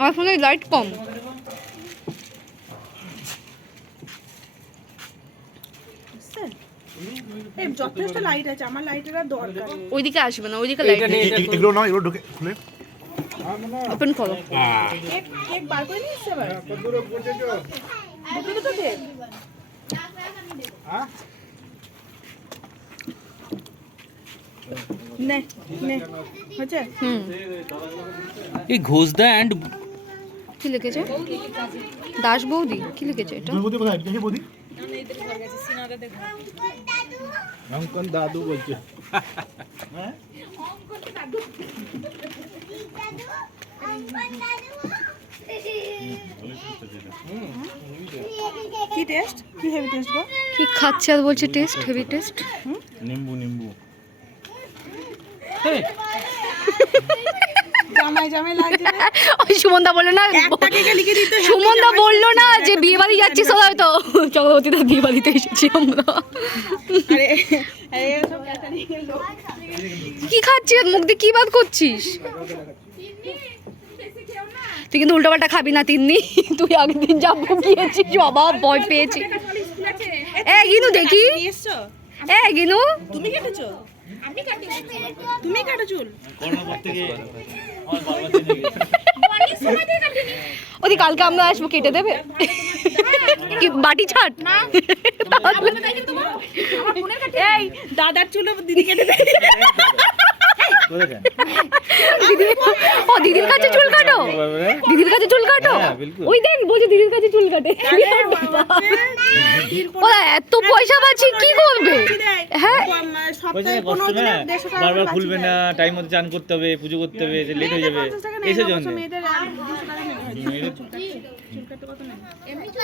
আমার ফোনে লাইট কম। যথেষ্ট লাইট আছে, আমার লাইটের আর দরকার নেই। ওইদিকে আসবে না, ওইদিকে লাইট এগুলো না, এগুলো ঢুকে খুলে ওপেন করো। কেক কেক বার করে নিয়ে এসছে এবার। দুটো কেক নে নে হচ্ছে। এই ঘোষদা অ্যান্ড কি লিখেছে? দাস বৌদি কি লিখেছে এটা? বৌদি কোথায় দেখি বৌদি? অঙ্কন দাদু বলছে। কি টেস্ট, কি হেভি টেস্ট গো। কি খাচ্ছে আর বলছে টেস্ট, হেভি টেস্ট। নিম্বু নিম্বু। জামাই জামাই লাগছে না? ওই সুমনদা বললো না, একটা কেকে লিখে দিতে। সুমনদা বললো না যে বিয়ে বাড়ি যাচ্ছি সবাই, তো চক্রবর্তীদা বিয়ে বাড়িতে এসেছি আমরা। আরে আরে সব ক্যাটারিং এর লোক। কি খাচ্ছিস, মুখ দিয়ে কি বাদ করছিস? তুই কিন্তু উল্টোপাল্টা খাবি না তিন্নি, তুই আগের দিন যা ভুগিয়েছিস বাবা, ভয় পেয়েছি। এ গিনু দেখি, নিয়ে এসছো? এ গিনু তুমি কেটেছো? আমি কাটি। তুমি কাটো চুল? ওদি কালকে আমরা আসবো, কেটে দেবে কি বাটি ছাট? এই দাদার চুল দিদি কেটে দেয়। ও দিদির কাছে চুল কাটো, দিদির কাছে চুল কাটো। ওই দেখ বলছে দিদির কাছে চুল কাটে। ওরা এত পয়সা পাচ্ছি কি করবে? হ্যাঁ সপ্তাহে 15 দিনে 150 টাকা বারবার খুলবে না, টাইম মতো চান করতে হবে, পুজো করতে হবে, লেট হয়ে যাবে এসের জন্য। মেয়েদের 200 টাকা নেবে। চুল কাটতে কত নেবে? এমনি চুল